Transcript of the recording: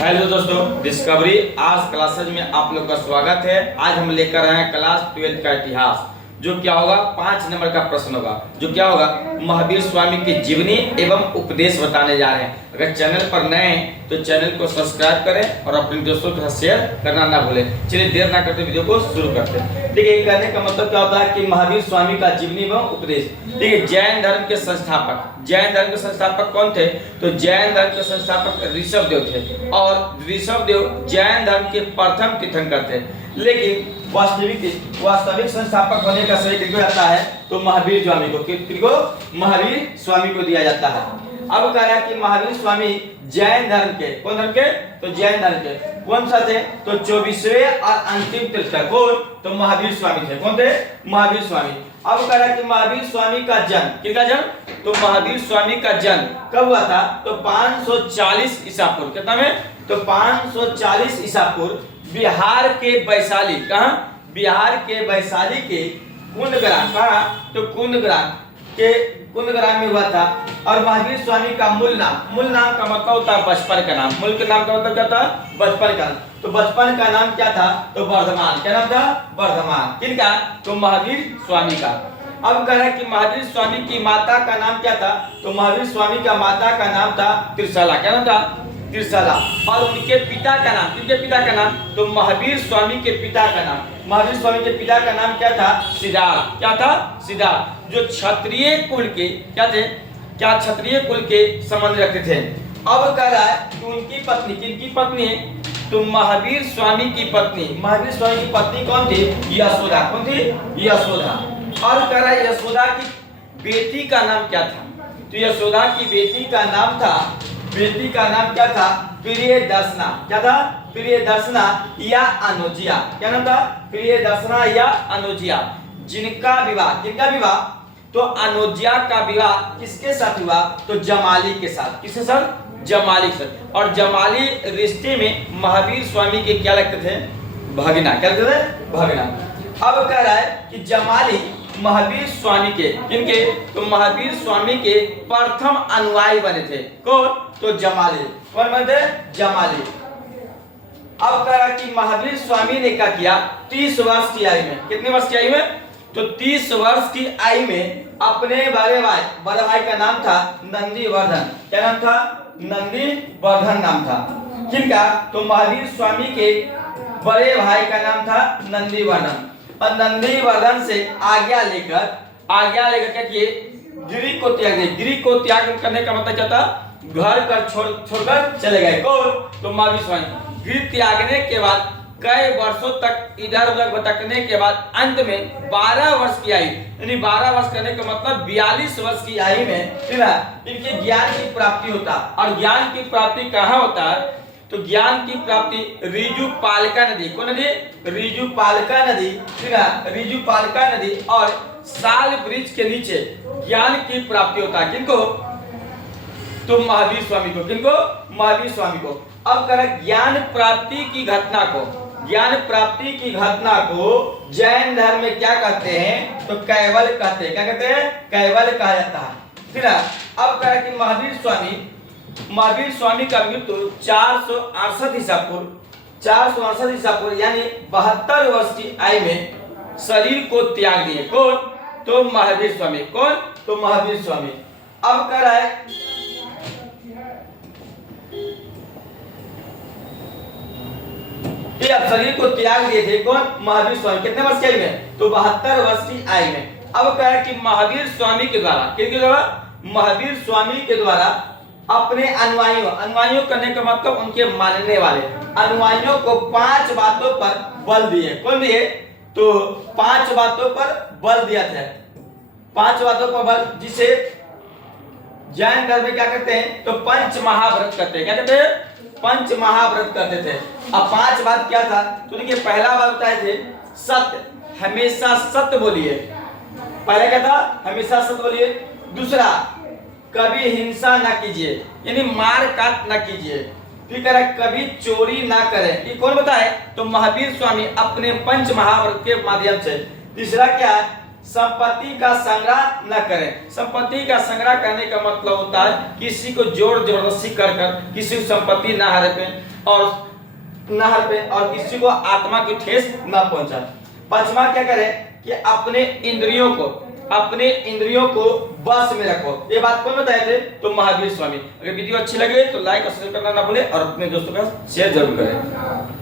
Hello दोस्तों, discovery आज classes में आप लोग का स्वागत है। आज हम लेकर आए हैं क्लास 12 का इतिहास। जो क्या होगा 5 नंबर का प्रश्न होगा। जो क्या होगा महावीर स्वामी की जीवनी एवं उपदेश बताने जा रहे हैं। अगर चैनल पर नए हैं तो चैनल को सब्सक्राइब करें और अपने दोस्तों के साथ शेयर करना ना भूलें। चलिए देर ना करते वीडियो को शुरू करते हैं। ठीक है, कहने का मतलब क्या होता है कि महावीर स्वामी का जीवनी एवं उपदेश। ठीक है, जैन धर्म के संस्थापक कौन थे? तो जैन धर्म के संस्थापक ऋषभ देव थे और ऋषभ देव जैन धर्म के प्रथम तीर्थंकर थे। लेकिन वास्तविक संस्थापक होने का श्रेय किसको जाता है? तो महावीर स्वामी को महावीर स्वामी को दिया जाता है। अब कह रहा है कि महावीर स्वामी जैन धर्म के कौन धर्म के? तो जैन धर्म के कौन सा थे? तो 24वें और अंतिम तीर्थंकर कौन? तो महावीर स्वामी थे। कौन थे? महावीर स्वामी। अब कह रहा है कि महावीर स्वामी का जन्म, किसका जन्म? तो महावीर स्वामी का जन्म कब हुआ था? तो 540 ईसा पूर्व। कितना में? तो 540 ईसा पूर्व बिहार के वैशाली, कहां? बिहार के वैशाली के कुंदग्राम, कहां? तो कुंदग्राम में हुआ था। और महावीर स्वामी का मूल नाम का मतलब होता है बचपन का नाम। मूल के नाम का मतलब क्या था? बचपन का। तो बचपन का नाम क्या था? तो वर्धमान। क्या नाम था? वर्धमान। किनका? तो महावीर स्वामी का। अब कह रहा है कि महावीर स्वामी की माता का नाम क्या था? तो महावीर स्वामी का माता का नाम था त्रिशला। क्या नाम था? त्रिशला। और उनके पिता का नाम, किनके पिता का नाम? तो महावीर स्वामी के पिता का नाम, महावीर स्वामी के पिता का नाम क्या था? सिद्धार्थ। क्या था? सिद्धार्थ। जो क्षत्रिय कुल के क्या थे? क्या क्षत्रिय कुल के संबंध रखते थे। अब कह रहा है कि उनकी पत्नी, किनकी पत्नी? तो महावीर स्वामी की पत्नी। महावीर स्वामी की पत्नी कौन थी? यशोदा। कौन थी? यशोदा। और कह रहा है यशोदा की बेटी का नाम क्या था? तो यशोदा की बेटी का नाम क्या था? प्रियदर्शना। क्या था? प्रियदर्शना या अनुजिया। क्या नाम था? प्रियदर्शना या अनुजिया। जिनका विवाह तो अनुजिया का विवाह किसके साथ हुआ? तो जमाली के साथ। किसके साथ? जमाली के साथ। और जमाली रिश्ते में महावीर स्वामी के क्या लगते थे? भगना। क्या लगते थे? भगना। अब कह रहा है कि जमाली महावीर स्वामी के, किनके? तो महावीर स्वामी के प्रथम अनुयायी बने थे। कौन? तो जमाली। कौन बने थे? जमाली। अब कह रहा कि महावीर स्वामी ने क्या किया? 30 वर्ष की आयु में, कितने वर्ष की आयु में? तो 30 वर्ष की आयु में अपने बड़े भाई का नाम था नंदीवर्धन। क्या नाम था? नंदीवर्धन नाम था। किनका? तो महावीर स्वामी के बड़े भाई का नाम था नंदीवर्धन। और नंदीवर्धन से आज्ञा लेकर क्या किए? गिरी को त्याग दिए। गिरी को त्याग करने का मतलब क्या था? घर कर छोड़कर चले गए। कौन? तो महावीर स्वामी। गिरी त्यागने के बाद कई वर्षों तक इधर उधर भटकने के बाद अंत में 12 वर्ष की आयु, यानी 12 वर्ष करने का मतलब 42 वर्ष की आयु में इनके ज्ञान की प्राप्ति होता। और ज्ञान की प्राप्ति कहाँ होता है? तो ज्ञान की प्राप्ति ऋजुपालिका नदी। कौन नदी? ऋजुपालिका नदी और साल वृक्ष के नीचे ज्ञान की प्राप्ति होता है। किनको? तो महावीर स्वामी को। किनको? महावीर स्वामी को। अब कर ज्ञान प्राप्ति की घटना को जैन धर्म में क्या कहते हैं? तो कैवल कहते हैं। क्या कहते हैं? कैवल कहा जाता है। फिर अब कह कि महावीर स्वामी का मृत्यु 468 ईसा पूर्व यानी 72 वर्ष की आयु में शरीर को त्याग दिए। कौन? तो महावीर स्वामी। कौन? तो महावीर स्वामी। अब कह रहा है अब शरीर को त्याग दिए थे। कौन? महावीर स्वामी। कितने वर्ष की आयु में? तो 72 वर्ष की आयु में। अब कह रहा है कि महावीर स्वामी के द्वारा, किसके द्वारा? महावीर स्वामी के द्वारा अपने अनुयायियों करने का मतलब उनके मानने वाले अनुयायियों को 5 बातों पर बल दिए। कौन दिए? तो 5 बातों पर बल दिया था। 5 बातों पर बल, जिसे जैन धर्म में क्या करते हैं? तो पंच महाव्रत करते हैं। क्या कहते हैं? पंच महाव्रत करते थे। अब 5 बात क्या था? तो देखिए, पहला बात बताए थे सत्य, हमेशा सत्य बोलिए। पहला क्या था? हमेशा सत्य बोलिए। दूसरा, कभी हिंसा ना कीजिए, यानी मार काट ना कीजिए। फिर कह रहा है कभी चोरी ना करें। ये कौन बताए? तो महावीर स्वामी अपने पंच महाव्रत के माध्यम से। तीसरा क्या है? संपत्ति का संग्रह न करें। संपत्ति का संग्रह करने का मतलब होता है किसी को जोर जबरदस्ती कर किसी की संपत्ति न हड़पें। और नहर पे और किसी को आत्मा की ठेस न पहुंचा। पांचवा क्या करे कि अपने इंद्रियों को बस में रखो। ये बात कौन बताए थे? तो महावीर स्वामी। अगर वीडियो अच्छी लगे तो लाइक और शेयर करना ना भूले और अपने दोस्तों का शेयर जरूर करें।